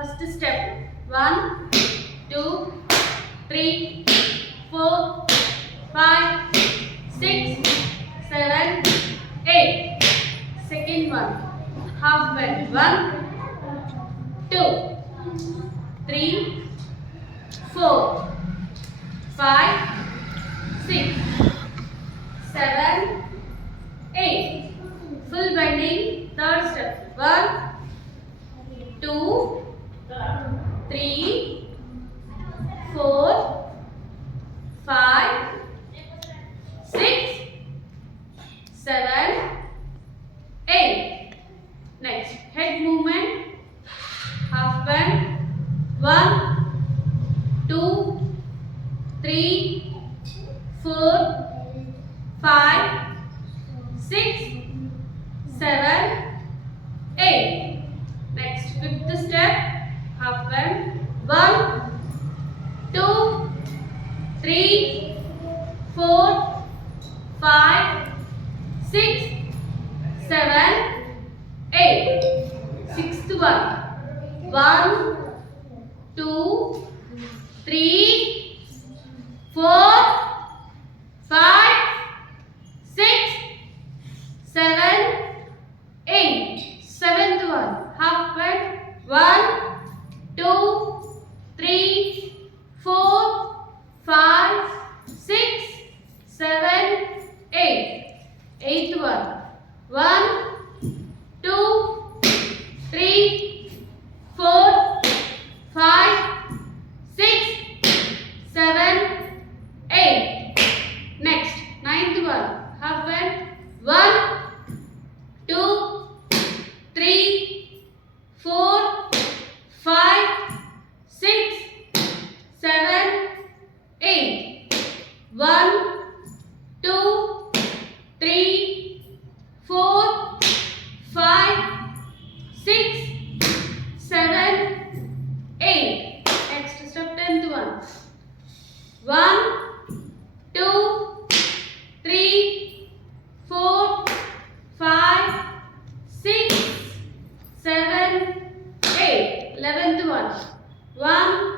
First step 1, 2, 3, 4, 5, 6, 7, 8. Second one, half bend. 1, 2, 3, 4, 5, 6, 7, 8. Full bending. Third step. 1, 2, 3, 4, 5, 6, 7, 8. Next, head movement. Half bend. 1, 2, 3, 4, 5, 6, 7, 8. Next, fifth step. Half bend. 1, 2, 3, 4, 5, 6, 7, 8. Sixth one. 1, 2, 3, 4, 5, 6, 7, 8. Seventh one. Half bend. 1, 2, 3, 4, 5, 6, 7, 8. Eighth one. 1, 2, 3, 4, 5, 6, 7, 8. Next, ninth one. Half bend. 1, 2, 3, 4, 5, 6, 7, 8. 1, 2, 3, 4, 5, 6, 7, 8. Next step, 10th one. 1, 2, 3, 4, 5, 6, 7, 8. 11th one. 1,